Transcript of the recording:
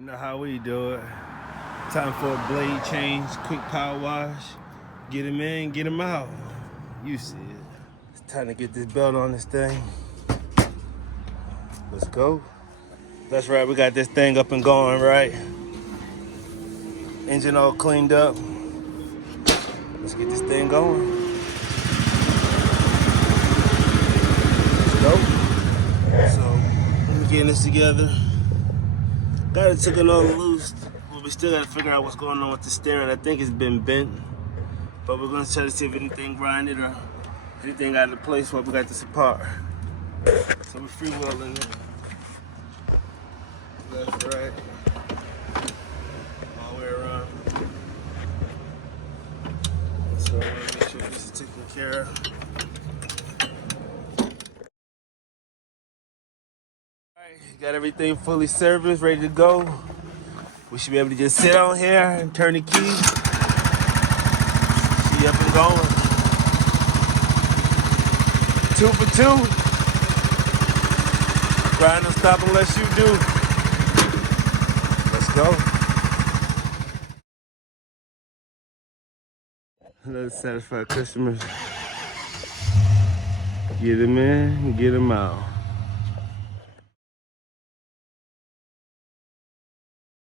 You know how we do it. Time for a blade change, quick power wash. Get him in, get him out. You see it. It's time to get this belt on this thing. Let's go. That's right, we got this thing up and going, right? Engine all cleaned up. Let's get this thing going. Let's go. So, let me get this together. Got it taken all loose, but we still gotta figure out what's going on with the steering. I think it's been bent, but we're gonna try to see if anything grinded or anything out of the place while we got this apart. So we're freewheeling it. Left, right, all the way around. So I wanna make sure this is taken care of. Alright, got everything fully serviced, ready to go. We should be able to just sit on here and turn the key. She up and going. 2 for 2. Grind don't stop unless you do. Let's go. Let's satisfy customers. Get them in, get them out.